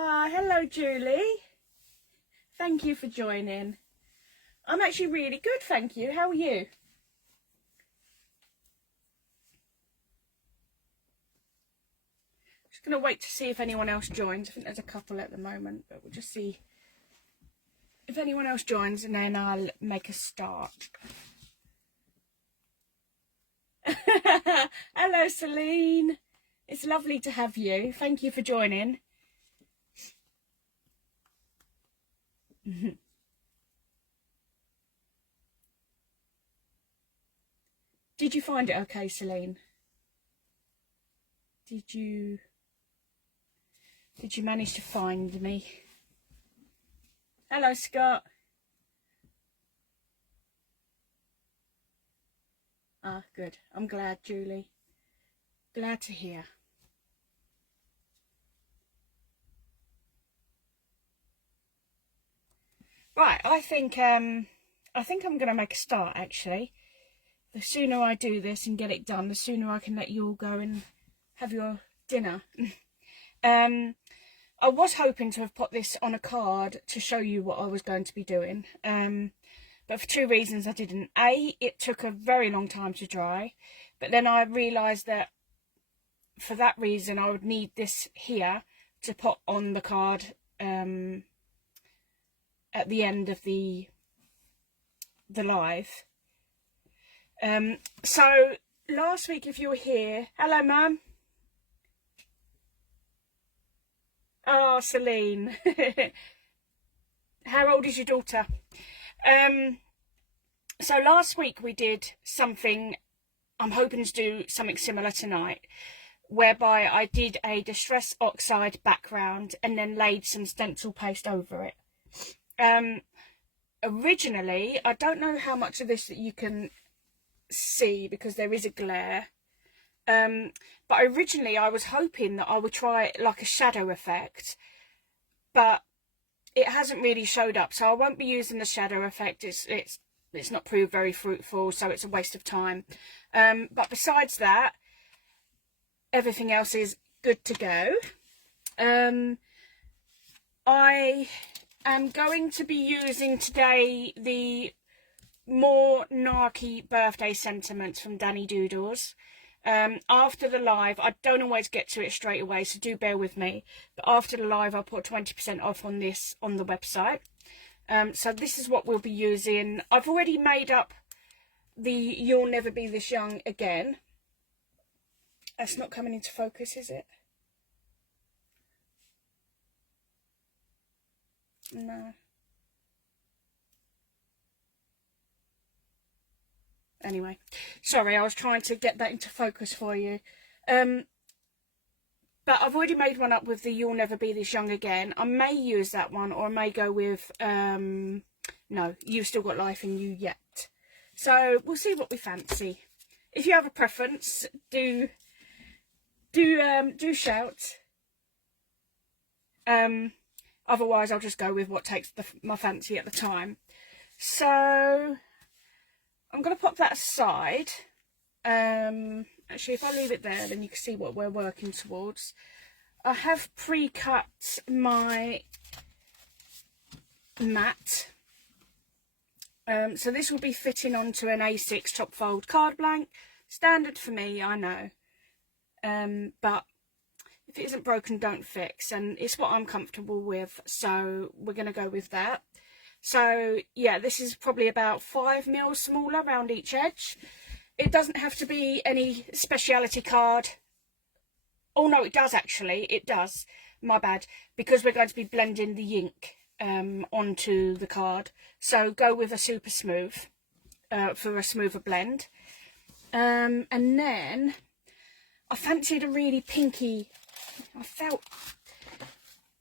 Ah, hello Julie. Thank you for joining. I'm actually really good, thank you. How are you? Just going to wait to see if anyone else joins. I think there's a couple at the moment, but we'll just see if anyone else joins and then I'll make a start. Hello Celine. It's lovely to have you. Thank you for joining. Did you find it okay, Celine? Did you manage to find me? Hello, Scott. Ah, good. I'm glad, Julie. Glad to hear. Right, I think I'm going to make a start, actually. The sooner I do this and get it done, the sooner I can let you all go and have your dinner. I was hoping to have put this on a card to show you what I was going to be doing. But for two reasons I didn't. A, it took a very long time to dry. But then I realised that for that reason I would need this here to put on the card at the end of the live. So last week, if you were here, hello Mum. Oh, Celine. How old is your daughter? So last week we did something, I'm hoping to do something similar tonight, whereby I did a Distress Oxide background and then laid some stencil paste over it. Originally, I don't know how much of this that you can see because there is a glare, but originally I was hoping that I would try like a shadow effect, but it hasn't really showed up, so I won't be using the shadow effect. It's not proved very fruitful, so it's a waste of time. But besides that, everything else is good to go. I am going to be using today the More Narky Birthday sentiments from Danny Doodles. After the live, I don't always get to it straight away, so do bear with me, but after the live I'll put 20% off on this on the website. So this is what we'll be using. I've already made up the You'll Never Be This Young again. That's not coming into focus, is it? No. Anyway, sorry, I was trying to get that into focus for you. But I've already made one up with the You'll Never Be This Young again. I may use that one, or I may go with no, You've Still Got Life in You Yet. So we'll see what we fancy. If you have a preference, do shout. Otherwise I'll just go with what takes my fancy at the time. So I'm going to pop that aside. Actually, if I leave it there, then you can see what we're working towards. I have pre-cut my mat. So this will be fitting onto an A6 top fold card blank. Standard for me, I know. But if it isn't broken, don't fix. And it's what I'm comfortable with, so we're going to go with that. So yeah, this is probably about 5mm smaller around each edge. It doesn't have to be any speciality card. Oh no, it does actually, it does. My bad, because we're going to be blending the ink onto the card. So go with a super smooth for a smoother blend. And then I fancied a really pinky, I felt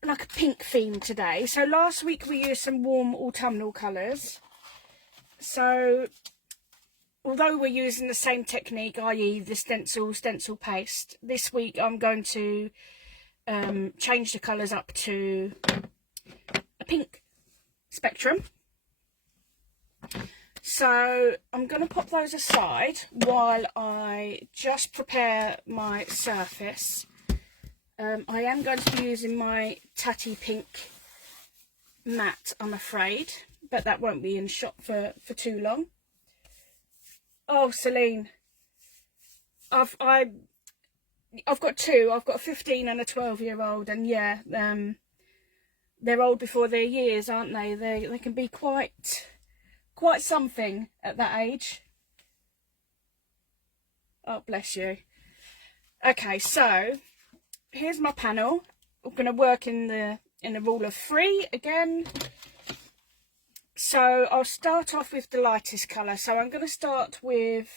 like a pink theme today. So last week we used some warm autumnal colours. So although we're using the same technique, i.e. the stencil paste, this week I'm going to change the colours up to a pink spectrum. So I'm going to pop those aside while I just prepare my surface. I am going to be using my Tatty Pink matte, I'm afraid, but that won't be in shot for too long. Oh, Celine, I've got two. I've got a 15 and a 12-year-old, and yeah, they're old before their years, aren't they? They can be quite something at that age. Oh, bless you. Okay, so here's my panel. I'm going to work in the rule of 3 again. So I'll start off with the lightest colour. So I'm going to start with,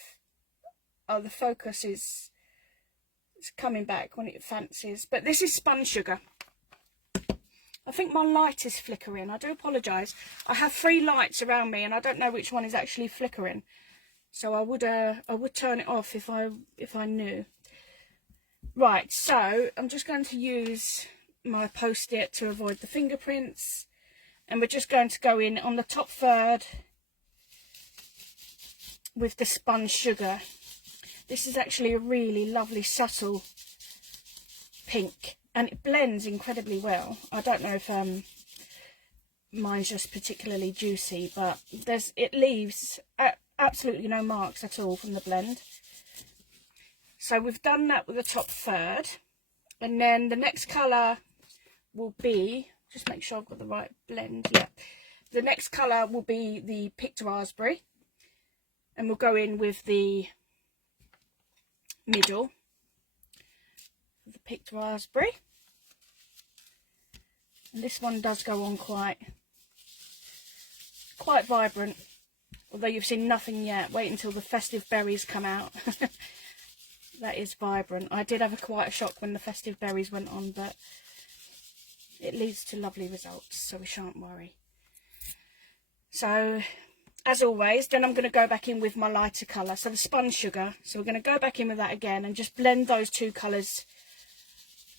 oh, the focus is coming back when it fancies, but this is Spun Sugar. I think my light is flickering. I do apologise. I have 3 lights around me and I don't know which one is actually flickering. So I would turn it off if I knew. Right, so I'm just going to use my Post-it to avoid the fingerprints, and we're just going to go in on the top third with the Spun Sugar. This is actually a really lovely subtle pink, and it blends incredibly well. I don't know if mine's just particularly juicy, but it leaves absolutely no marks at all from the blend. So we've done that with the top third, and then the next colour will be, just make sure I've got the right blend, yeah. The next colour will be the Picked Raspberry, and we'll go in with the middle, the Picked Raspberry. And this one does go on quite vibrant, although you've seen nothing yet. Wait until the festive berries come out. That is vibrant. I did have quite a shock when the festive berries went on, but it leads to lovely results, so we shan't worry. So, as always, then I'm going to go back in with my lighter colour, so the Spun Sugar. So we're going to go back in with that again and just blend those 2 colours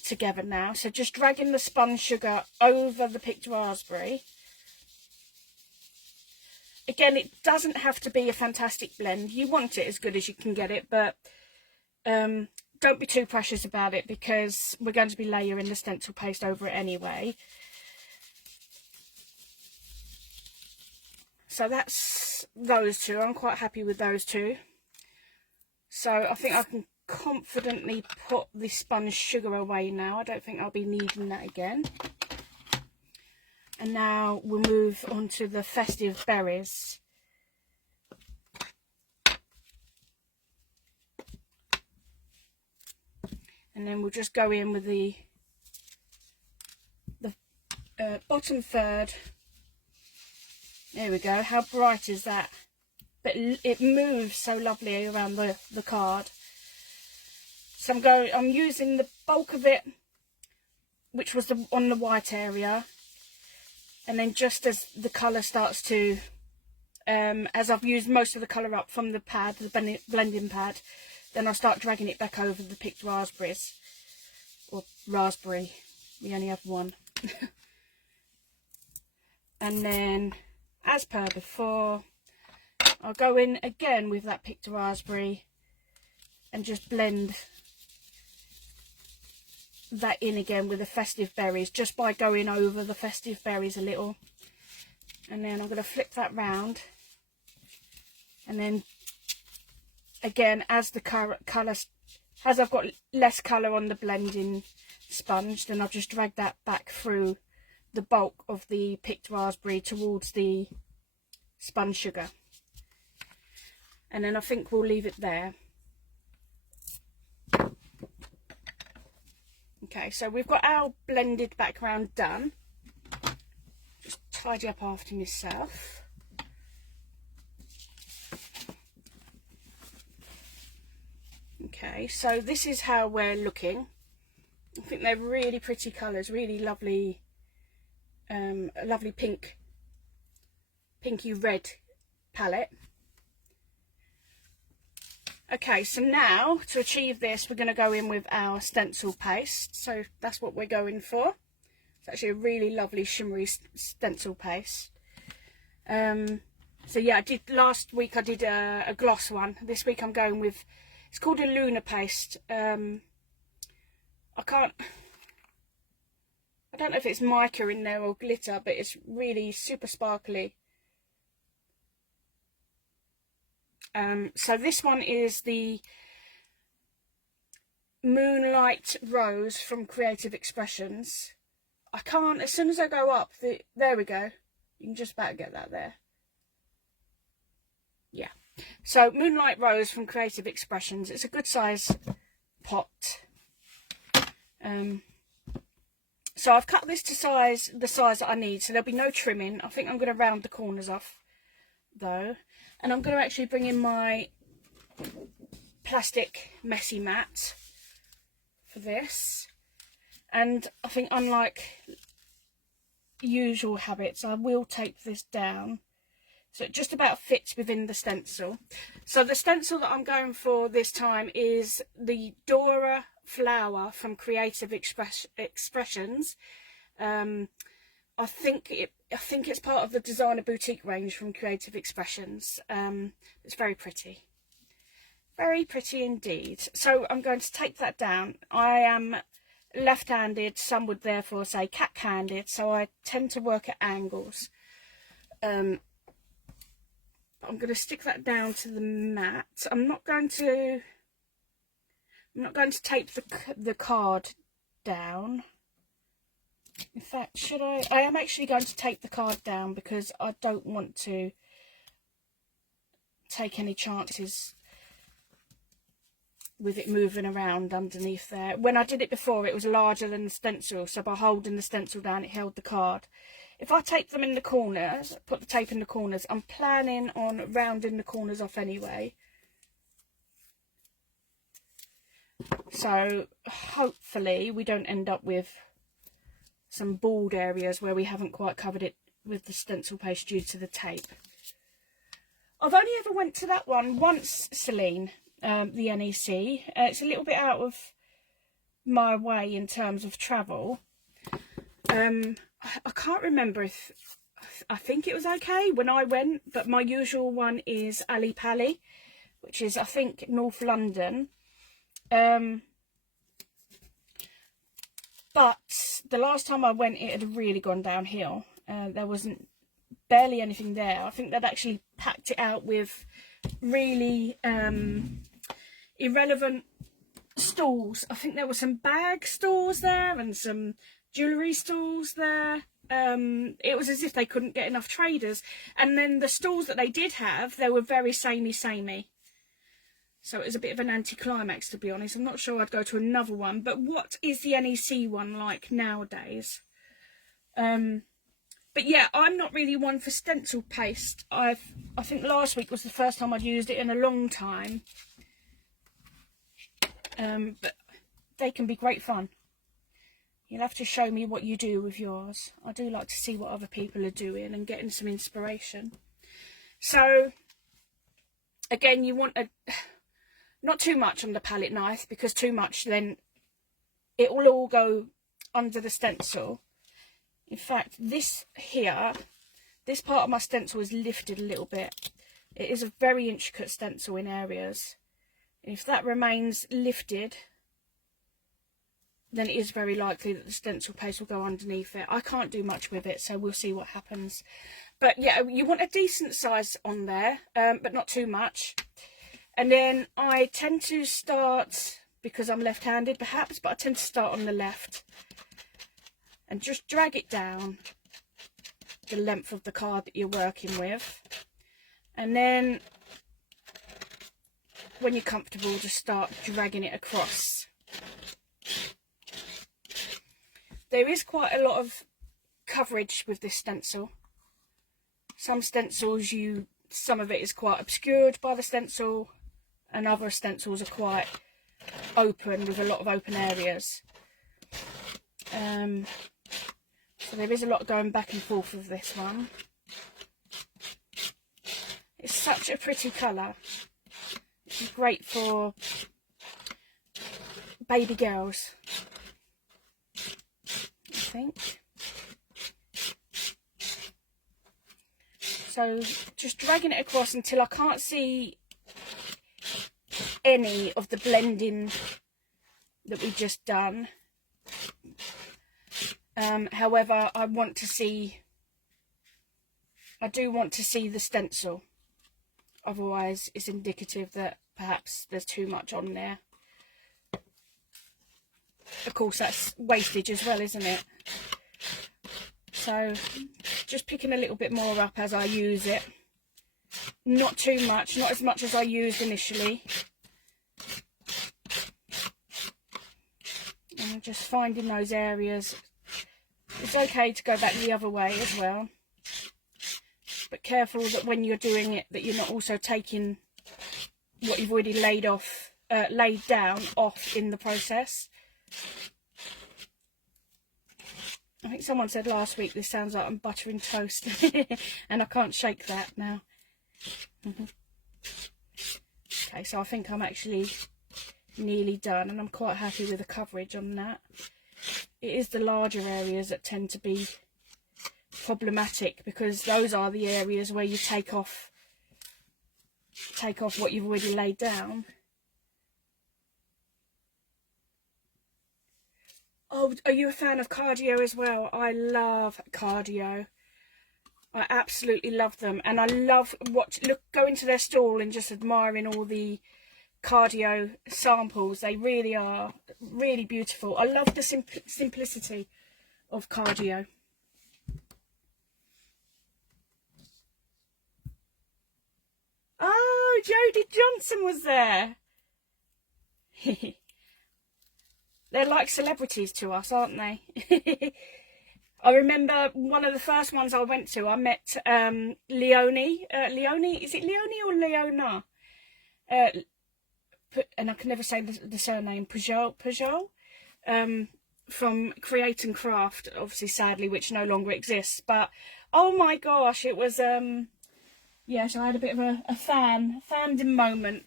together now. So just dragging the Spun Sugar over the Picked Raspberry. Again, it doesn't have to be a fantastic blend. You want it as good as you can get it, but don't be too precious about it, because we're going to be layering the stencil paste over it anyway. So that's those 2. I'm quite happy with those 2. So I think I can confidently put the Spun Sugar away now. I don't think I'll be needing that again. And now we'll move on to the festive berries. And then we'll just go in with the bottom third. There we go. How bright is that? But it moves so lovely around the card. So I'm using the bulk of it, which was on the white area. And then just as the colour starts to, as I've used most of the colour up from the pad, the blending pad, then I'll start dragging it back over the Picked Raspberries. Or raspberry. We only have one. And then, as per before, I'll go in again with that Picked Raspberry and just blend that in again with the festive berries, just by going over the festive berries a little. And then I'm going to flip that round, and then again, as the colour, as I've got less colour on the blending sponge, then I'll just drag that back through the bulk of the Picked Raspberry towards the Spun Sugar. And then I think we'll leave it there. Okay, so we've got our blended background done. Just tidy up after myself. Okay, so this is how we're looking. I think they're really pretty colours, really lovely, a lovely pinky red palette. Okay, so now to achieve this, we're going to go in with our stencil paste. So that's what we're going for. It's actually a really lovely shimmery stencil paste. So yeah, last week I did a gloss one. This week I'm going with, it's called a lunar paste. I can't, don't know if it's mica in there or glitter, but it's really super sparkly. So this one is the Moonlight Rose from Creative Expressions. I can't, as soon as I go up, there we go. You can just about get that there. Yeah. So Moonlight Rose from Creative Expressions. It's a good size pot. So I've cut this to the size that I need, so there'll be no trimming. I think I'm going to round the corners off though, and I'm going to actually bring in my plastic messy mat for this. And I think, unlike usual habits, I will tape this down so it just about fits within the stencil. So the stencil that I'm going for this time is the Dora Flower from Creative Expressions. I think it's part of the Designer Boutique range from Creative Expressions. It's very pretty. Very pretty indeed. So I'm going to take that down. I am left-handed, some would therefore say cat-handed, so I tend to work at angles. I'm going to stick that down to the mat. I'm not going to tape the card down. In fact, should I? I am actually going to tape the card down because I don't want to take any chances with it moving around underneath there. When I did it before, it was larger than the stencil, so by holding the stencil down, it held the card. If I tape them in the corners, put the tape in the corners, I'm planning on rounding the corners off anyway. So hopefully we don't end up with some bald areas where we haven't quite covered it with the stencil paste due to the tape. I've only ever went to that one once, Celine. The NEC. It's a little bit out of my way in terms of travel. I can't remember if I think it was okay when I went, but my usual one is Ali Pali, which is, I think, North London. But the last time I went, it had really gone downhill. There wasn't barely anything there. I think they'd actually packed it out with really irrelevant stalls. I think there were some bag stalls there and some jewellery stalls there. It was as if they couldn't get enough traders. And then the stalls that they did have, they were very samey. So it was a bit of an anticlimax, to be honest. I'm not sure I'd go to another one. But what is the NEC one like nowadays? But yeah, I'm not really one for stencil paste. I think last week was the first time I'd used it in a long time. But they can be great fun. You'll have to show me what you do with yours. I do like to see what other people are doing and getting some inspiration. So, again, you want not too much on the palette knife, because too much, then it will all go under the stencil. In fact, this part of my stencil is lifted a little bit. It is a very intricate stencil in areas. If that remains lifted, then it is very likely that the stencil paste will go underneath it. I can't do much with it, so we'll see what happens. But yeah, you want a decent size on there, but not too much. And then I tend to start, because I'm left-handed perhaps, but I tend to start on the left. And just drag it down the length of the card that you're working with. And then when you're comfortable, just start dragging it across. There is quite a lot of coverage with this stencil. Some stencils, some of it is quite obscured by the stencil, and other stencils are quite open with a lot of open areas. So there is a lot going back and forth with this one. It's such a pretty colour. It's great for baby girls, I think. So just dragging it across until I can't see any of the blending that we've just done. However, I do want to see the stencil. Otherwise, it's indicative that perhaps there's too much on there. Of course, that's wastage as well, isn't it? So, just picking a little bit more up as I use it. Not too much, not as much as I used initially. And just finding those areas. It's okay to go back the other way as well. But careful that when you're doing it, that you're not also taking what you've already laid down off in the process. I think someone said last week this sounds like I'm buttering toast, and I can't shake that now. Okay, so I think I'm actually nearly done, and I'm quite happy with the coverage on that. It is the larger areas that tend to be problematic, because those are the areas where you take off what you've already laid down. Oh, are you a fan of Cardio as well? I love Cardio. I absolutely love them, and I love going to their stall and just admiring all the Cardio samples. They really are really beautiful. I love the simplicity of Cardio. Oh, Jodie Johnson was there. They're like celebrities to us, aren't they? I remember one of the first ones I went to, I met Leonie. Leonie, is it Leonie or Leona? And I can never say the surname, Peugeot, from Create and Craft, obviously sadly, which no longer exists. But oh my gosh, it was yeah, so I had a bit of a fandom moment.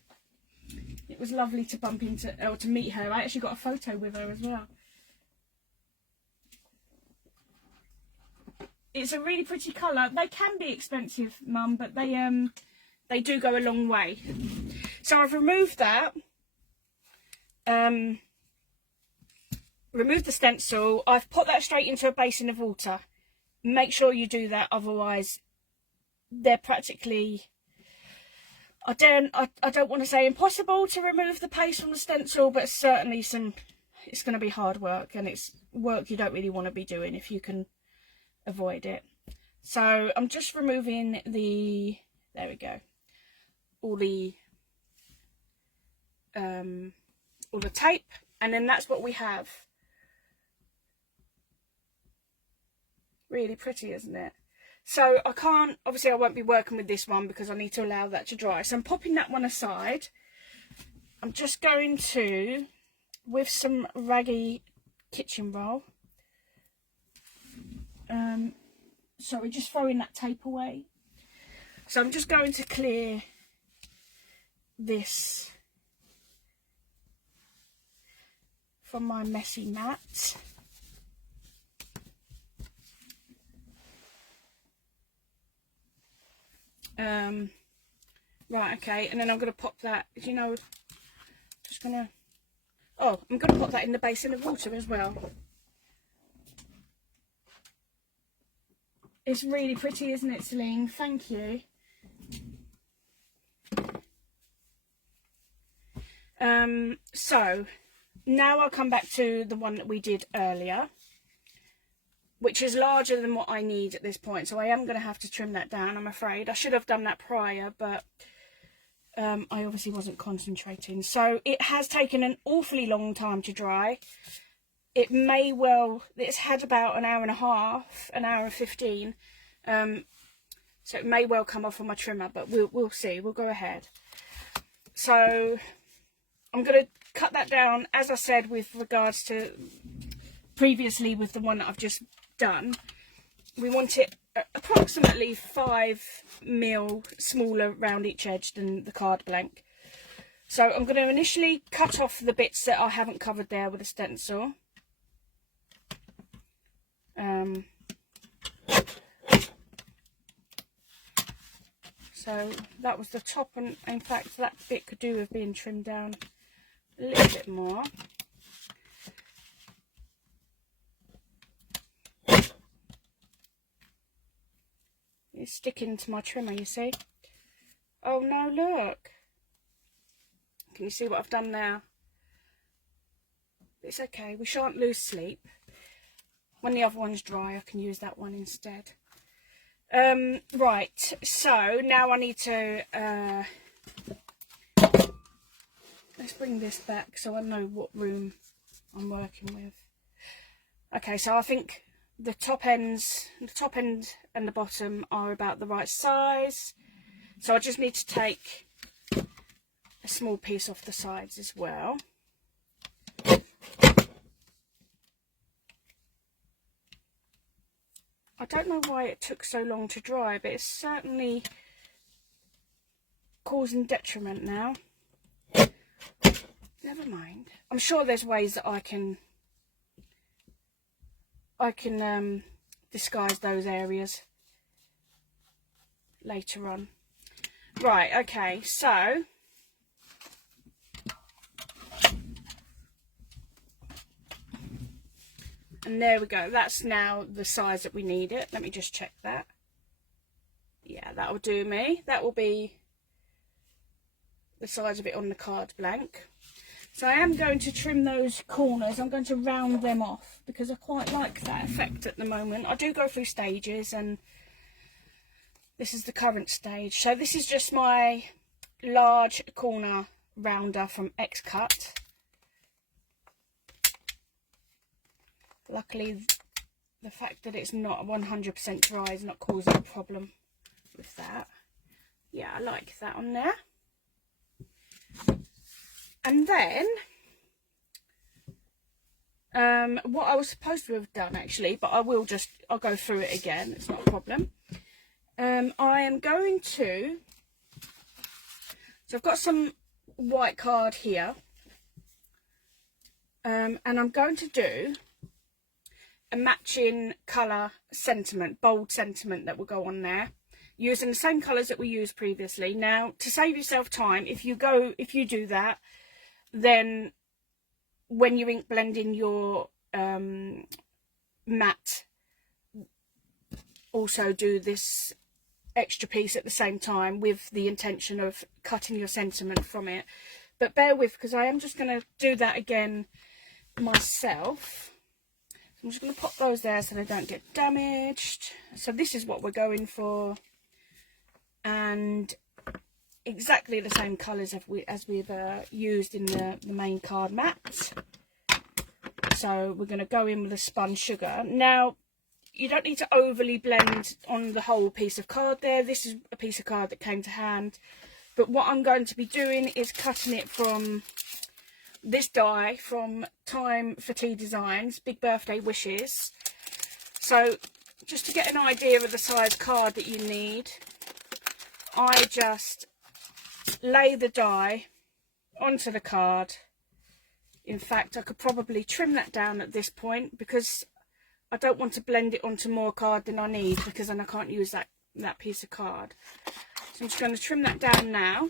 It was lovely to bump into, or to meet her. I actually got a photo with her as well. It's a really pretty colour. They can be expensive, Mum, but they do go a long way. So I've removed that. Removed the stencil. I've put that straight into a basin of water. Make sure you do that, otherwise they're practically, I don't want to say impossible to remove the paste from the stencil, but certainly it's going to be hard work, and it's work you don't really want to be doing if you can avoid it. So I'm just removing there we go, all the tape, and then that's what we have. Really pretty, isn't it? So obviously I won't be working with this one because I need to allow that to dry. So I'm popping that one aside. I'm just going to, with some raggy kitchen roll, sorry, just throwing that tape away. So I'm just going to clear this from my messy mat. Right, okay, and then I'm going to pop that, I'm going to pop that in the basin of water as well. It's really pretty, isn't it, Celine? Thank you. So now I'll come back to the one that we did earlier, which is larger than what I need at this point, so I am going to have to trim that down, I'm afraid. I should have done that prior, but I obviously wasn't concentrating. So it has taken an awfully long time to dry. It's had about an hour and a half, an hour and 15, so it may well come off on my trimmer, but we'll see. We'll go ahead. So I'm going to cut that down, as I said, with regards to previously with the one that I've just done. We want it approximately 5mm smaller round each edge than the card blank. So I'm going to initially cut off the bits that I haven't covered there with a stencil. So that was the top, and in fact that bit could do with being trimmed down a little bit more. It's sticking to my trimmer, you see. Oh no, look. Can you see what I've done now? It's okay, we shan't lose sleep. When the other one's dry, I can use that one instead. Right, so now I need to let's bring this back so I know what room I'm working with. Okay, so I think the top end and the bottom are about the right size. So I just need to take a small piece off the sides as well. I don't know why it took so long to dry, but it's certainly causing detriment now. Never mind. I'm sure there's ways that I can disguise those areas later on. Right, okay, so and there we go. That's now the size that we need it. Let me just check that. Yeah, that will do me. That will be the size of it on the card blank. So I am going to trim those corners. I'm going to round them off because I quite like that effect at the moment. I do go through stages and this is the current stage. So this is just my large corner rounder from X-Cut. Luckily, the fact that it's not 100% dry is not causing a problem with that. Yeah, I like that on there. And then, what I was supposed to have done actually, but I'll go through it again, it's not a problem. I am going to, so I've got some white card here, and I'm going to do a matching colour sentiment, bold sentiment that will go on there, using the same colours that we used previously. Now, to save yourself time, if you do that, then when you ink blend in your matte, also do this extra piece at the same time with the intention of cutting your sentiment from it. But bear with, because I am just going to do that again myself. I'm just going to pop those there so they don't get damaged. So this is what we're going for, and exactly the same colours as we've used in the main card mat. So we're going to go in with a spun sugar. Now, you don't need to overly blend on the whole piece of card there. This is a piece of card that came to hand. But what I'm going to be doing is cutting it from this die from Time for Tea Designs, Big Birthday Wishes. So just to get an idea of the size card that you need, I just lay the die onto the card. In fact, I could probably trim that down at this point because I don't want to blend it onto more card than I need, because then I can't use that piece of card. So I'm just going to trim that down now,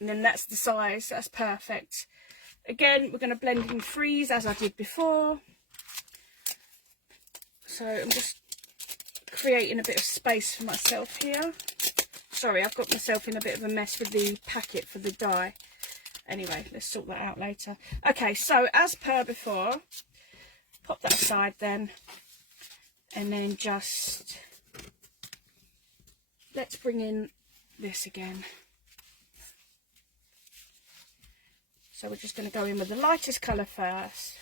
and then that's the size. That's perfect. Again, we're going to blend in threes as I did before. So I'm just creating a bit of space for myself here. Sorry, I've got myself in a bit of a mess with the packet for the die. Anyway, let's sort that out later. Okay, so as per before, pop that aside then, and then just let's bring in this again. So we're just going to go in with the lightest colour first.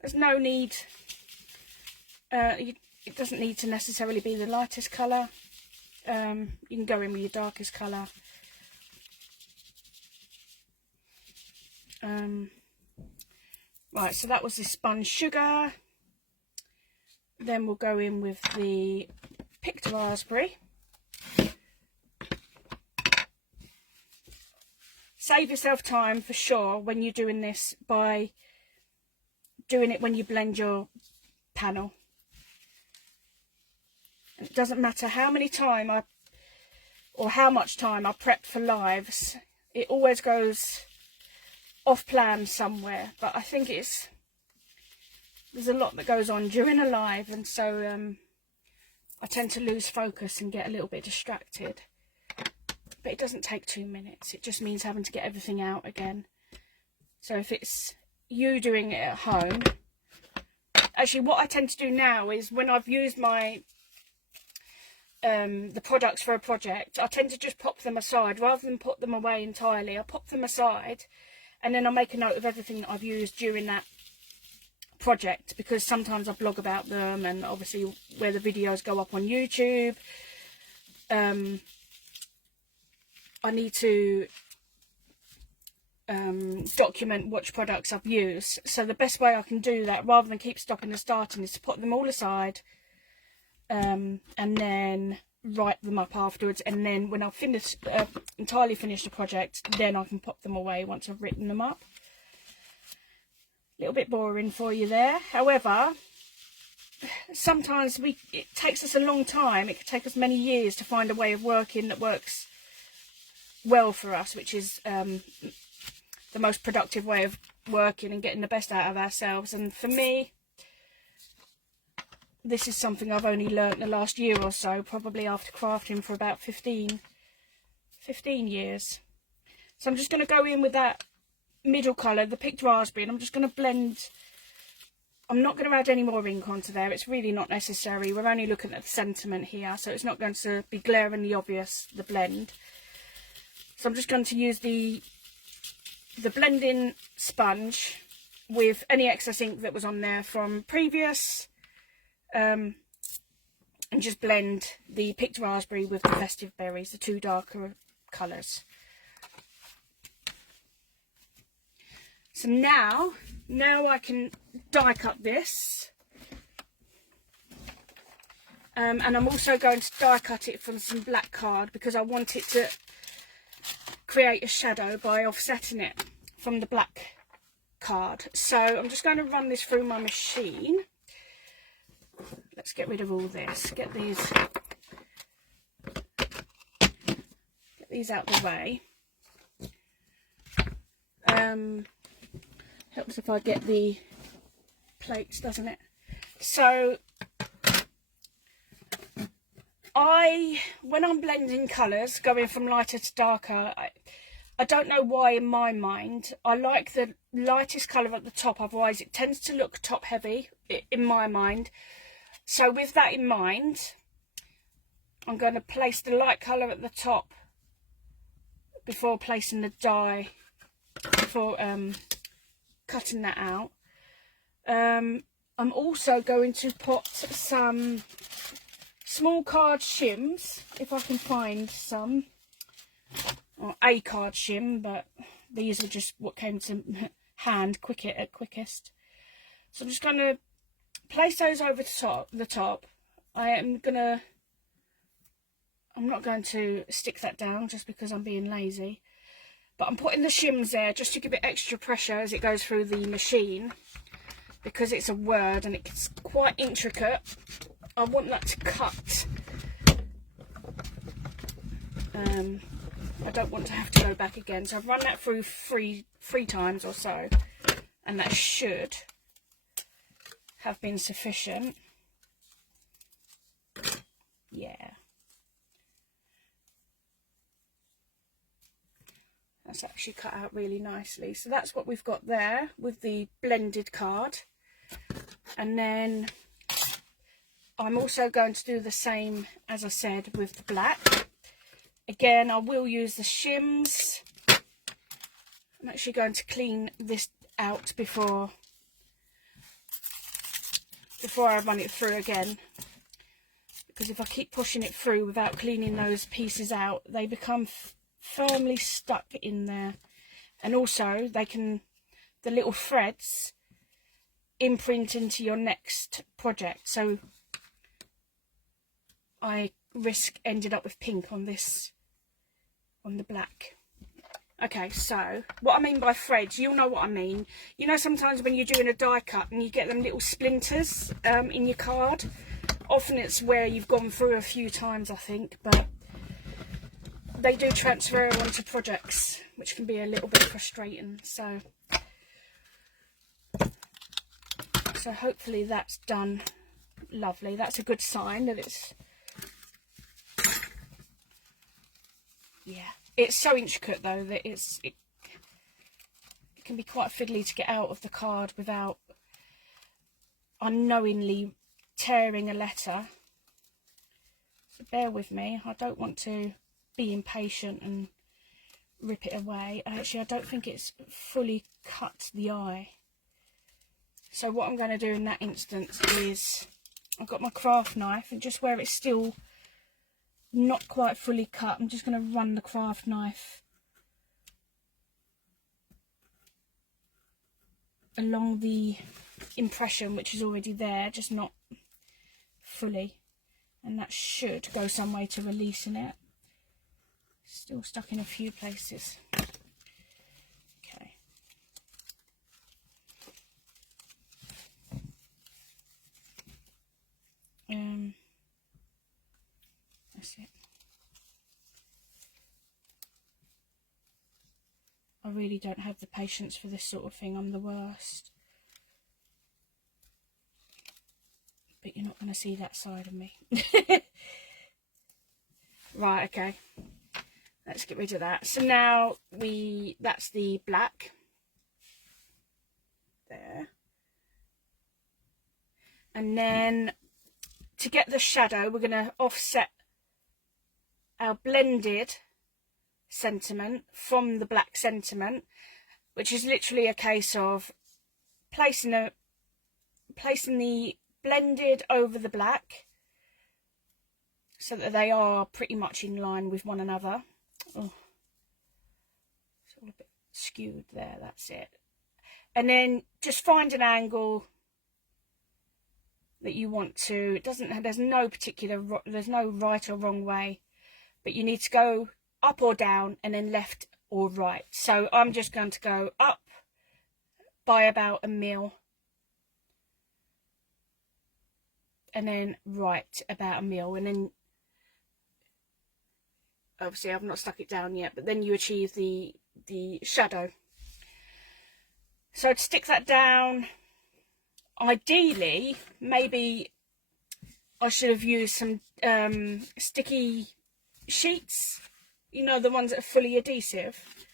There's no need, it doesn't need to necessarily be the lightest colour. You can go in with your darkest colour. Right, so that was the spun sugar. Then we'll go in with the picked raspberry. Save yourself time for sure when you're doing this by doing it when you blend your panel. And it doesn't matter how many time or how much time I prep for lives, it always goes off plan somewhere. But I think there's a lot that goes on during a live, and so I tend to lose focus and get a little bit distracted. But it doesn't take 2 minutes. It just means having to get everything out again. So if it's you doing it at home, actually what I tend to do now is when I've used my the products for a project, I tend to just pop them aside rather than put them away entirely. I pop them aside and then I make a note of everything that I've used during that project, because sometimes I blog about them, and obviously where the videos go up on YouTube, I need to document which products I've used. So the best way I can do that, rather than keep stopping and starting, is to put them all aside and then write them up afterwards, and then when I've finished entirely finished the project, then I can pop them away once I've written them up. A little bit boring for you there. However, sometimes it takes us a long time. It could take us many years to find a way of working that works well for us, which is the most productive way of working and getting the best out of ourselves. And for me, this is something I've only learnt the last year or so, probably after crafting for about 15 years. So I'm just going to go in with that middle colour, the picked raspberry, and I'm just going to blend. I'm not going to add any more ink onto there. It's really not necessary. We're only looking at the sentiment here, so it's not going to be glaringly obvious, the blend. So I'm just going to use the blending sponge with any excess ink that was on there from previous, and just blend the picked raspberry with the festive berries, the two darker colours. So now I can die cut this, and I'm also going to die cut it from some black card, because I want it to create a shadow by offsetting it from the black card. So I'm just going to run this through my machine. Let's get rid of all this, get these out the way. Helps if I get the plates, doesn't it? So when I'm blending colours, going from lighter to darker, I don't know why in my mind I like the lightest colour at the top, otherwise it tends to look top heavy in my mind. So with that in mind, I'm going to place the light colour at the top before placing the dye, before cutting that out. I'm also going to put some small card shims, if I can find some, or a card shim, but these are just what came to hand quickest. So I'm just going to place those over the top. I'm not going to stick that down just because I'm being lazy, but I'm putting the shims there just to give it extra pressure as it goes through the machine, because it's a word and it's quite intricate. I want that to cut. I don't want to have to go back again, so I've run that through three times or so, and that should have been sufficient. Yeah, that's actually cut out really nicely. So that's what we've got there with the blended card. And then I'm also going to do the same, as I said, with the black. Again, I will use the shims. I'm actually going to clean this out before I run it through again, because if I keep pushing it through without cleaning those pieces out, they become firmly stuck in there, and also the little threads imprint into your next project. So I risk ended up with pink on the black. Okay, so what I mean by threads, you'll know what I mean. You know, sometimes when you're doing a die cut and you get them little splinters in your card, often it's where you've gone through a few times, I think, but they do transfer onto projects, which can be a little bit frustrating. So hopefully that's done lovely. That's a good sign that it's yeah, it's so intricate though that it can be quite fiddly to get out of the card without unknowingly tearing a letter. So bear with me. I don't want to be impatient and rip it away. Actually, I don't think it's fully cut the eye. So what I'm going to do in that instance is I've got my craft knife, and just where it's still not quite fully cut, I'm just going to run the craft knife along the impression which is already there, just not fully, and that should go some way to releasing it. Still stuck in a few places. Okay. That's it. I really don't have the patience for this sort of thing. I'm the worst. But you're not going to see that side of me. Right, okay. Let's get rid of that. So now that's the black. There. And then to get the shadow, we're going to offset our blended sentiment from the black sentiment, which is literally a case of placing the blended over the black so that they are pretty much in line with one another. Oh, it's all a bit skewed there, that's it. And then just find an angle that you want to. There's no right or wrong way, but you need to go up or down and then left or right. So I'm just going to go up by about 1 mil and then right about 1 mil, and then obviously I've not stuck it down yet, but then you achieve the shadow. So to stick that down, ideally maybe I should have used some sticky sheets, you know, the ones that are fully adhesive.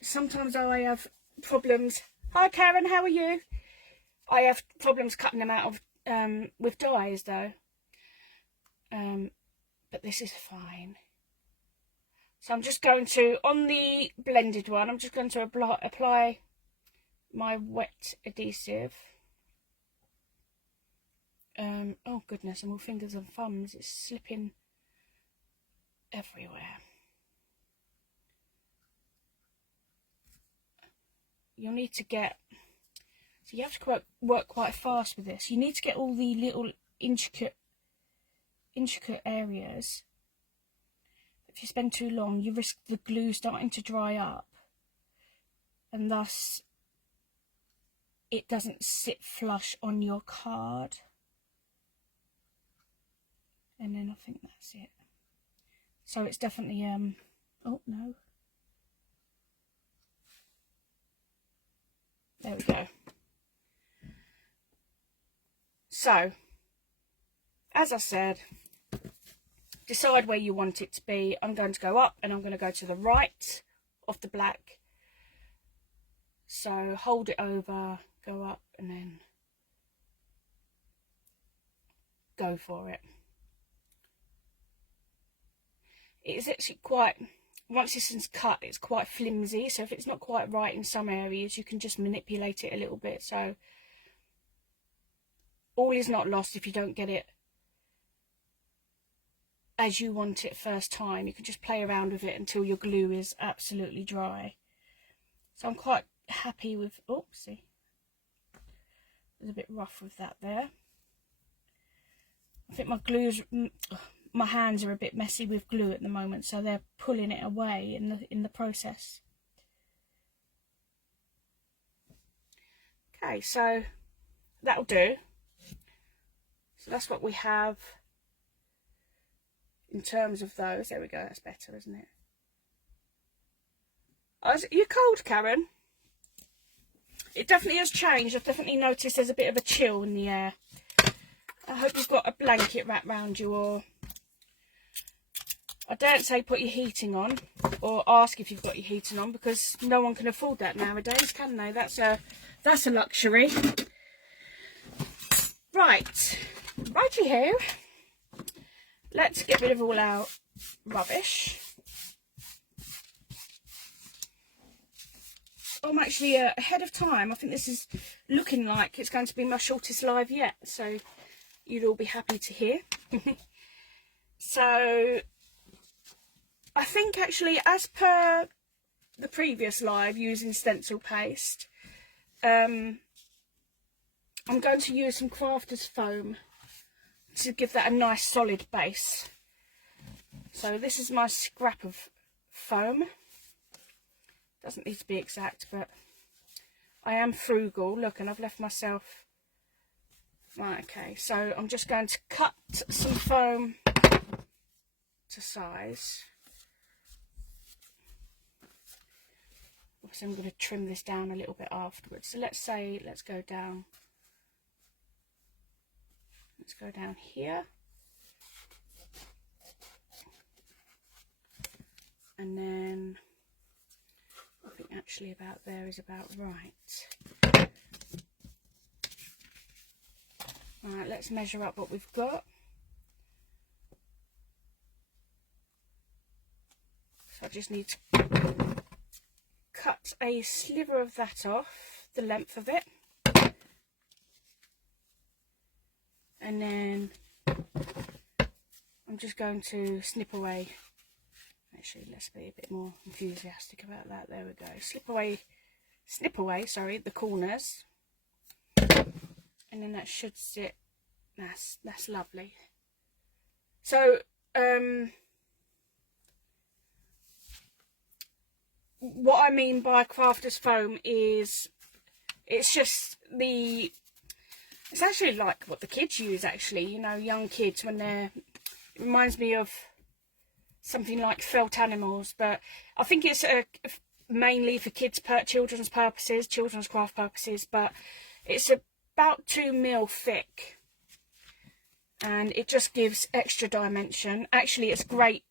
Sometimes I have problems. Hi Karen, how are you? I have problems cutting them out of with dies though, but this is fine. So I'm just going to, on the blended one, I'm just going to apply my wet adhesive. Oh goodness, I'm all fingers and thumbs, it's slipping everywhere. You'll need to get, so you have to work quite fast with this. You need to get all the little intricate areas. If you spend too long, you risk the glue starting to dry up, and thus it doesn't sit flush on your card. And then I think that's it. So it's definitely oh no, there we go. So as I said, decide where you want it to be. I'm going to go up and I'm going to go to the right of the black. So hold it over, go up, and then go for it. It's actually quite, once this is cut, it's quite flimsy, so if it's not quite right in some areas, you can just manipulate it a little bit. So all is not lost if you don't get it as you want it first time. You can just play around with it until your glue is absolutely dry. So I'm quite happy with, oopsie, there's a bit rough with that there. I think my glue's, my hands are a bit messy with glue at the moment, so they're pulling it away in the process. Okay, so that'll do. So that's what we have in terms of those. There we go, that's better, isn't it? Oh, you're cold, Karen? It definitely has changed. I've definitely noticed there's a bit of a chill in the air. I hope you've got a blanket wrapped around you, or I don't say put your heating on or ask if you've got your heating on, because no one can afford that nowadays, can they? That's a luxury. Right, righty-ho. Let's get rid of all our rubbish. I'm actually ahead of time. I think this is looking like it's going to be my shortest live yet, so you'd all be happy to hear. So I think actually, as per the previous live using Stencil Paste, I'm going to use some Crafter's foam to give that a nice solid base. So this is my scrap of foam. Doesn't need to be exact, but I am frugal. Look, and I've left myself... Right, okay, so I'm just going to cut some foam to size. So I'm going to trim this down a little bit afterwards. So let's go down. Let's go down here. And then I think actually about there is about right. Alright, let's measure up what we've got. So I just need to cut a sliver of that off, the length of it. And then I'm just going to snip away. Actually, let's be a bit more enthusiastic about that. There we go. Snip away, sorry, the corners. And then that should sit. That's lovely. So, what I mean by Crafter's foam is it's just it's actually like what the kids use, actually, you know, young kids when it reminds me of something like felt animals, but I think it's mainly for children's purposes, children's craft purposes, but it's about 2 mil thick and it just gives extra dimension. Actually, it's great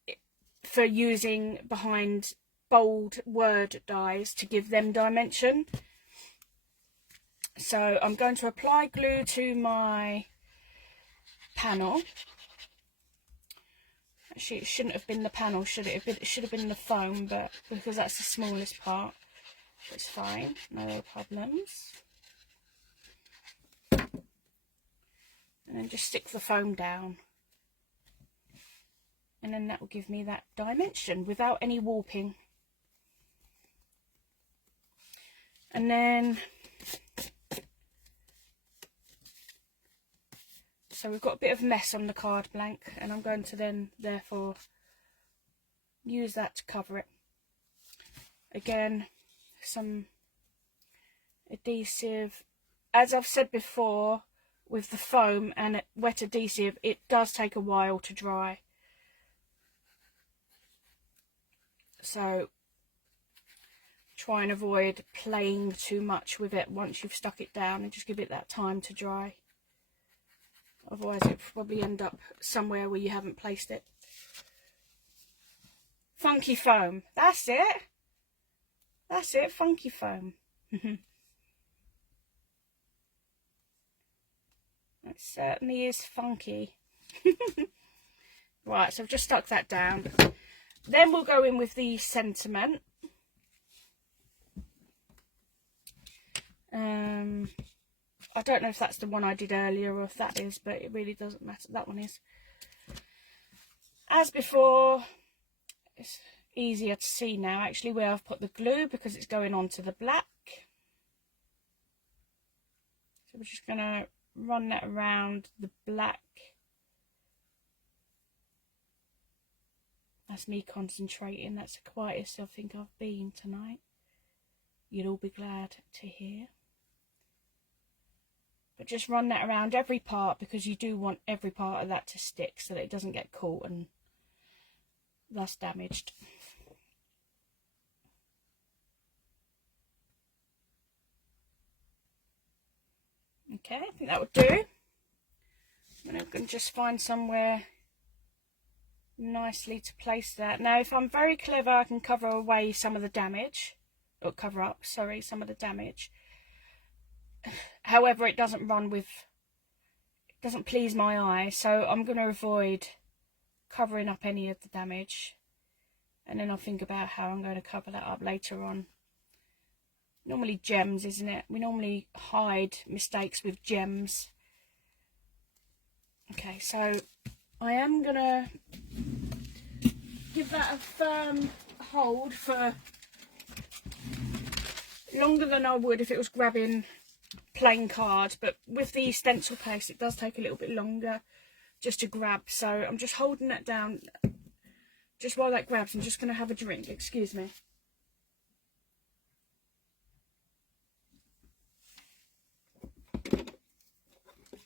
for using behind bold word dies to give them dimension. So I'm going to apply glue to my panel. Actually, it shouldn't have been the panel, should it? It should have been the foam, but because that's the smallest part, it's fine, no problems. And then just stick the foam down. And then that will give me that dimension without any warping. And then... So we've got a bit of mess on the card blank, and I'm going to then therefore use that to cover it. Again, some adhesive. As I've said before, with the foam and wet adhesive, it does take a while to dry. So try and avoid playing too much with it once you've stuck it down, and just give it that time to dry. Otherwise it'll probably end up somewhere where you haven't placed it. Funky foam. That's it. That's it. Funky foam. It certainly is funky. Right, so I've just stuck that down. Then we'll go in with the sentiment. I don't know if that's the one I did earlier or if that is, but it really doesn't matter. That one is. As before, it's easier to see now actually where I've put the glue because it's going onto the black. So we're just going to run that around the black. That's me concentrating. That's the quietest I think I've been tonight. You'll all be glad to hear. But just run that around every part because you do want every part of that to stick so that it doesn't get caught and thus damaged. Okay, I think that would do. I'm going to just find somewhere nicely to place that. Now if I'm very clever, I can cover away some of the damage, or cover up, sorry, some of the damage. However, it doesn't please my eye, so I'm going to avoid covering up any of the damage, and then I'll think about how I'm going to cover that up later on. Normally gems, isn't it? We normally hide mistakes with gems. Okay, so I am going to give that a firm hold for longer than I would if it was grabbing plain card, but with the stencil paste it does take a little bit longer just to grab, so I'm just holding that down. Just while that grabs, I'm just going to have a drink, excuse me.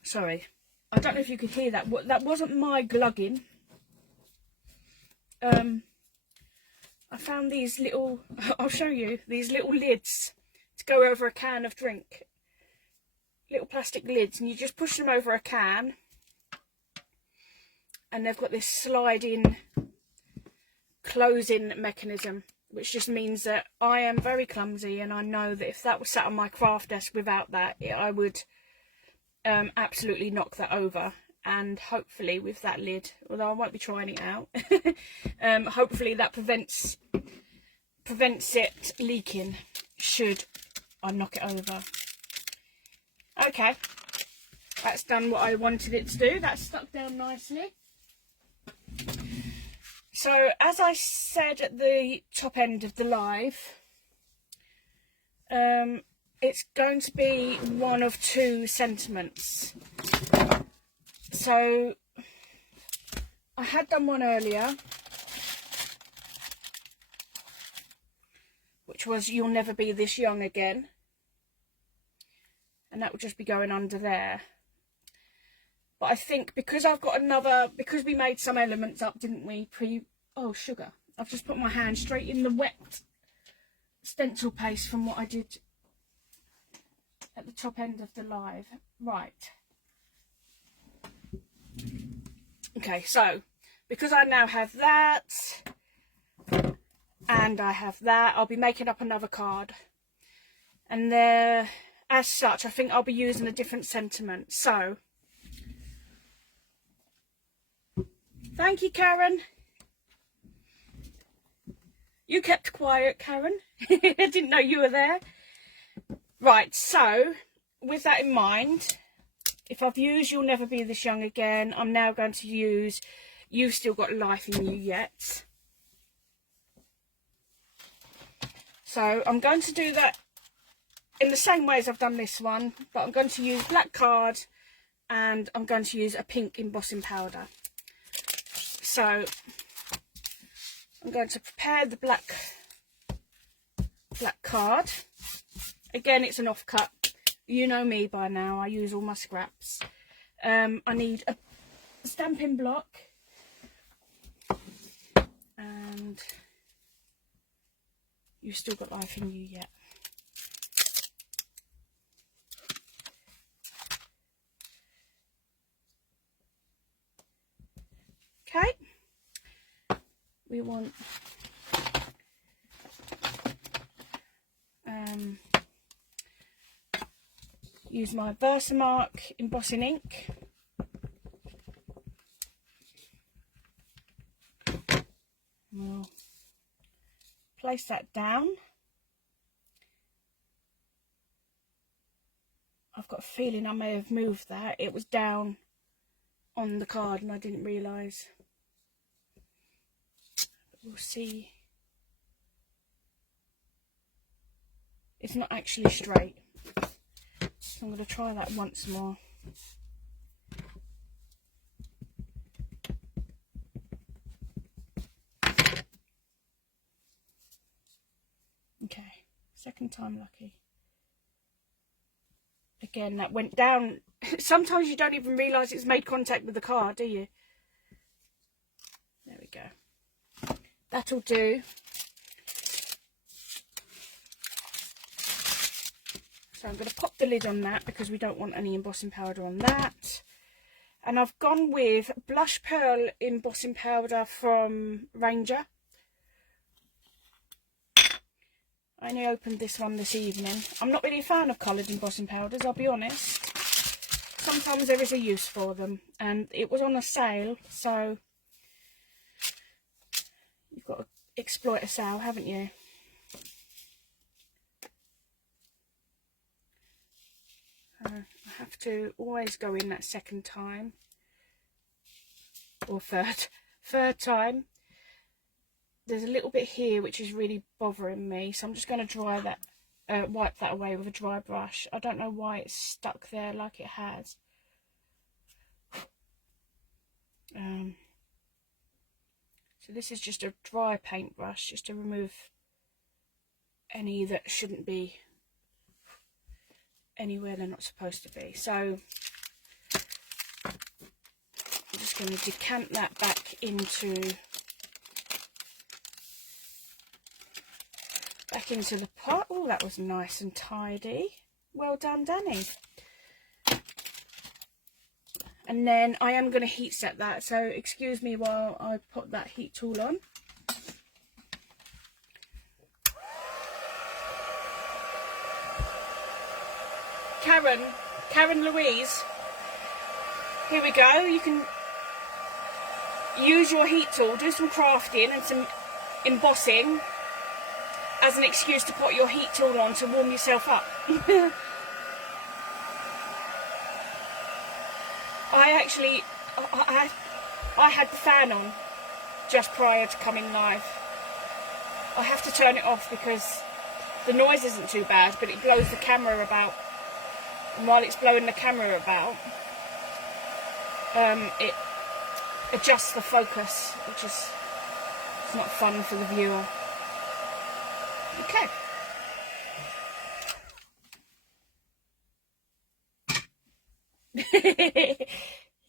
Sorry, I don't know if you could hear that. That wasn't my glugging. I found these little, I'll show you, these little lids to go over a can of drink. Little plastic lids, and you just push them over a can, and they've got this sliding closing mechanism, which just means that I am very clumsy, and I know that if that was sat on my craft desk without that, I would absolutely knock that over. And hopefully with that lid, although I won't be trying it out, hopefully that prevents it leaking should I knock it over. Okay, that's done what I wanted it to do. That's stuck down nicely. So as I said at the top end of the live, it's going to be one of two sentiments. So I had done one earlier, which was "You'll never be this young again," and that would just be going under there. But I think because I've got another, because we made some elements up, didn't we? Oh, sugar. I've just put my hand straight in the wet stencil paste from what I did at the top end of the live. Right. Okay, so because I now have that and I have that, I'll be making up another card. And as such, I think I'll be using a different sentiment. So, thank you, Karen. You kept quiet, Karen. I didn't know you were there. Right, so with that in mind, if I've used "You'll Never Be This Young Again," I'm now going to use "You've Still Got Life in You Yet." So I'm going to do that in the same way as I've done this one, but I'm going to use black card and I'm going to use a pink embossing powder. So I'm going to prepare the black card. Again, it's an offcut. You know me by now, I use all my scraps. I need a stamping block and "You've Still Got Life in You Yet." Okay, we want use my Versamark embossing ink. We'll place that down. I've got a feeling I may have moved that. It was down on the card and I didn't realise. But we'll see. It's not actually straight. So I'm going to try that once more. Okay, second time lucky. Again, that went down. Sometimes you don't even realise it's made contact with the card, do you? There we go. That'll do. So I'm going to pop the lid on that because we don't want any embossing powder on that. And I've gone with Blush Pearl embossing powder from Ranger. I only opened this one this evening. I'm not really a fan of coloured embossing powders, I'll be honest. Sometimes there is a use for them, and it was on a sale, so you've got to exploit a sale, haven't you? I have to always go in that second time, or third time. There's a little bit here which is really bothering me, so I'm just going to dry that, wipe that away with a dry brush. I don't know why it's stuck there like it has. So this is just a dry paintbrush, just to remove any that shouldn't be anywhere they're not supposed to be. So I'm just going to decant that back into the pot. Oh, that was nice and tidy. Well done, Danny. And then I am going to heat set that, so excuse me while I put that heat tool on. Karen Louise, here we go. You can use your heat tool, do some crafting and some embossing as an excuse to put your heat tool on to warm yourself up. I had the fan on just prior to coming live. I have to turn it off because the noise isn't too bad, but it blows the camera about. And while it's blowing the camera about, it adjusts the focus, which is it's not fun for the viewer. Okay.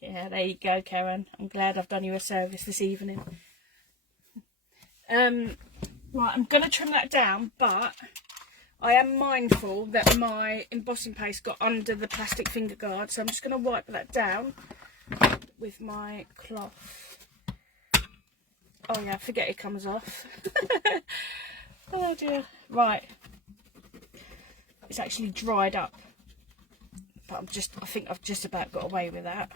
Yeah, there you go, Karen. I'm glad I've done you a service this evening. Right, I'm going to trim that down, but I am mindful that my embossing paste got under the plastic finger guard, so I'm just going to wipe that down with my cloth. Oh yeah, forget it comes off. Oh dear. Right. It's actually dried up. But I think I've just about got away with that.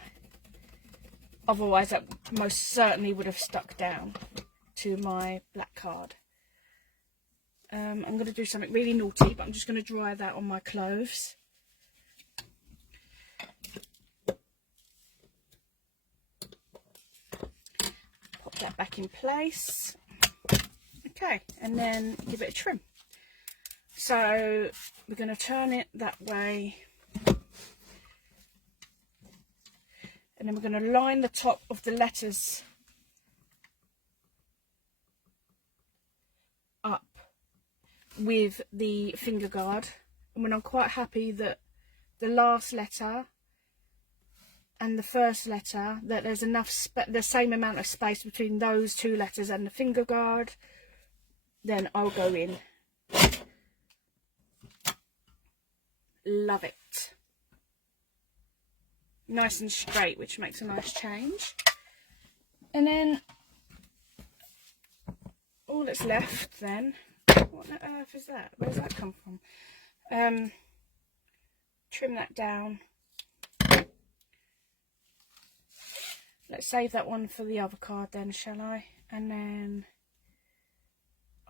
Otherwise that most certainly would have stuck down to my black card. I'm going to do something really naughty, but I'm just going to dry that on my clothes. Pop that back in place. Okay, and then give it a trim. So we're going to turn it that way. And then we're going to line the top of the letters up with the finger guard. And when I'm quite happy that the last letter and the first letter, that there's enough the same amount of space between those two letters and the finger guard, then I'll go in. Love it. Nice and straight, which makes a nice change. And then all that's left then, what on earth is that? Where's that come from? Trim that down. Let's save that one for the other card then, shall I? And then,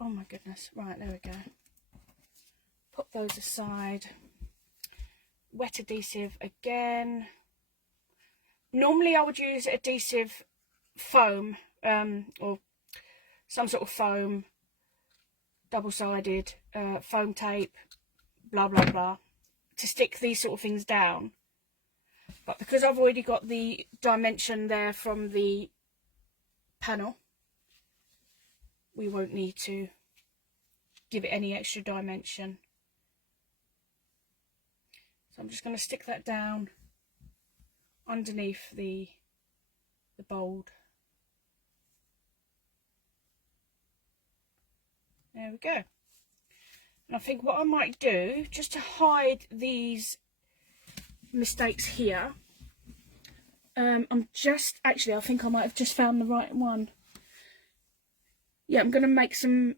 oh my goodness, right, there we go. Put those aside. Wet adhesive again. Normally I would use adhesive foam, or some sort of foam, double-sided foam tape, blah blah blah, to stick these sort of things down. But because I've already got the dimension there from the panel, we won't need to give it any extra dimension. So I'm just going to stick that down underneath the bold. There we go. And I think what I might do, just to hide these mistakes here, I'm just, actually, I think I might have just found the right one. Yeah, I'm going to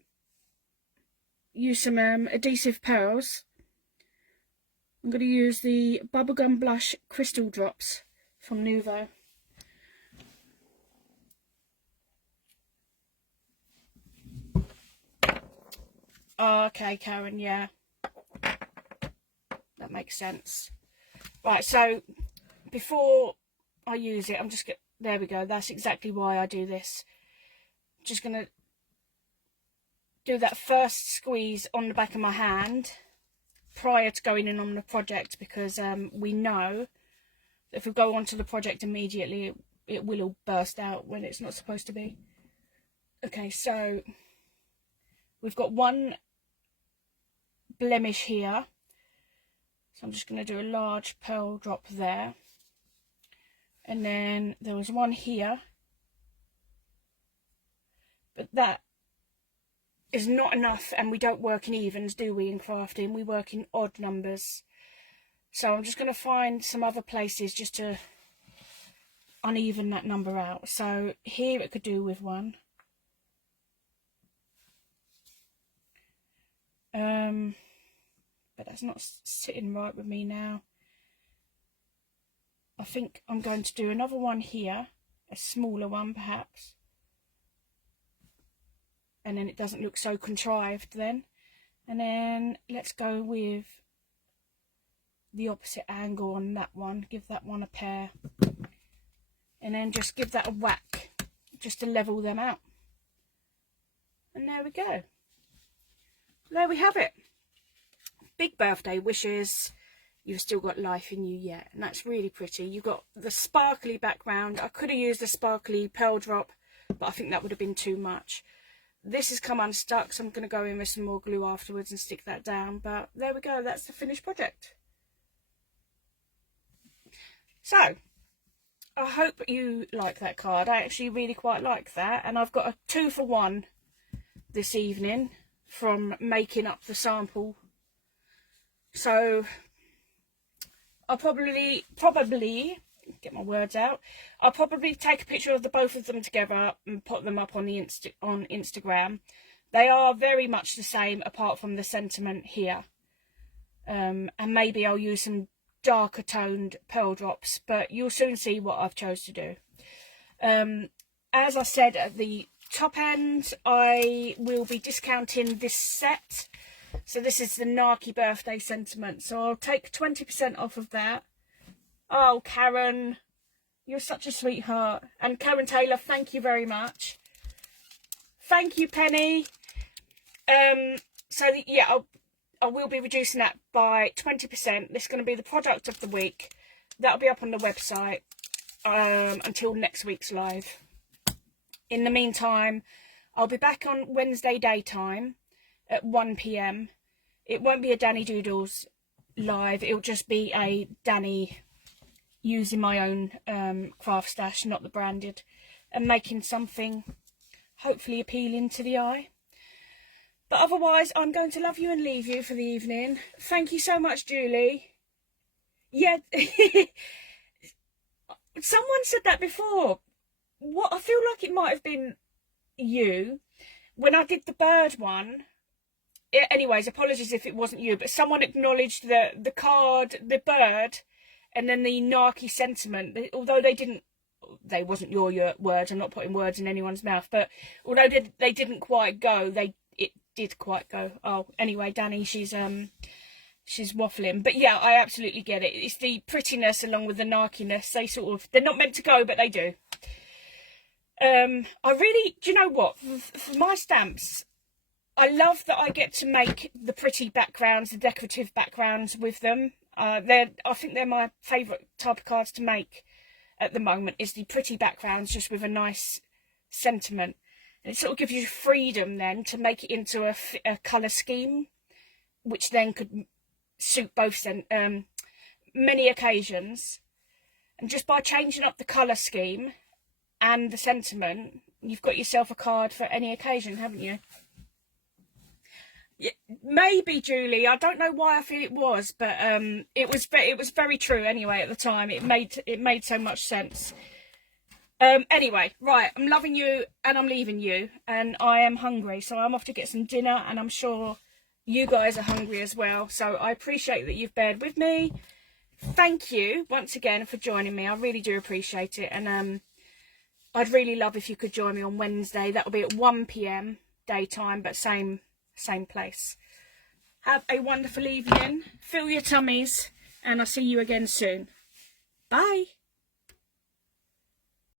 use some adhesive pearls. I'm going to use the Bubblegum Blush Crystal Drops from Nuvo. Oh, okay, Karen, yeah. That makes sense. Right, so before I use it, I'm just going to, there we go, that's exactly why I do this. Just going to do that first squeeze on the back of my hand prior to going in on the project, because we know that if we go onto the project immediately, it will all burst out when it's not supposed to be. Okay, so we've got one blemish here, so I'm just going to do a large pearl drop there, and then there was one here, but that is not enough, and we don't work in evens, do we, in crafting? We work in odd numbers. So I'm just going to find some other places just to uneven that number out. So here it could do with one. But that's not sitting right with me now. I think I'm going to do another one here, a smaller one perhaps. And then it doesn't look so contrived then. And then let's go with the opposite angle on that one. Give that one a pair. And then just give that a whack, just to level them out. And there we go. There we have it. Big birthday wishes. You've still got life in you yet. And that's really pretty. You've got the sparkly background. I could have used a sparkly pearl drop, but I think that would have been too much. This has come unstuck, so I'm going to go in with some more glue afterwards and stick that down. But there we go, that's the finished project. So, I hope you like that card. I actually really quite like that. And I've got a 2-for-1 this evening from making up the sample. So, I'll probably, get my words out, I'll probably take a picture of the both of them together and put them up on the Instagram. They are very much the same apart from the sentiment here, and maybe I'll use some darker toned pearl drops, but you'll soon see what I've chose to do. As I said at the top end, I will be discounting this set. So this is the Narky Birthday sentiment, so I'll take 20% off of that. Oh, Karen, you're such a sweetheart. And Karen Taylor, thank you very much. Thank you, Penny. Yeah, I will be reducing that by 20%. This is going to be the product of the week. That'll be up on the website until next week's live. In the meantime, I'll be back on Wednesday daytime at 1 PM. It won't be a Danny Doodles live. It'll just be a Danny using my own craft stash, not the branded, and making something hopefully appealing to the eye. But otherwise, I'm going to love you and leave you for the evening. Thank you so much, Julie. Yeah, someone said that before. What, I feel like it might have been you when I did the bird one. Anyways, apologies if it wasn't you, but someone acknowledged the card, the bird, and then the Narky sentiment. Although they wasn't your words. I'm not putting words in anyone's mouth, but although they didn't quite go, it did quite go. Oh, anyway, Danny, she's waffling, but yeah, I absolutely get it. It's the prettiness along with the narkiness. They're not meant to go, but they do. I really, do you know what? For my stamps, I love that I get to make the pretty backgrounds, the decorative backgrounds with them. I think they're my favourite type of cards to make at the moment, is the pretty backgrounds just with a nice sentiment. And it sort of gives you freedom then to make it into a colour scheme, which then could suit both many occasions. And just by changing up the colour scheme and the sentiment, you've got yourself a card for any occasion, haven't you? Maybe, Julie. I don't know why I feel it was, but it was very true anyway at the time. It made so much sense. Anyway, right, I'm loving you and I'm leaving you, and I am hungry, so I'm off to get some dinner, and I'm sure you guys are hungry as well. So I appreciate that you've bared with me. Thank you once again for joining me. I really do appreciate it, and I'd really love if you could join me on Wednesday. That'll be at 1 PM daytime, but same place. Have a wonderful evening. Fill your tummies, and I'll see you again soon. Bye.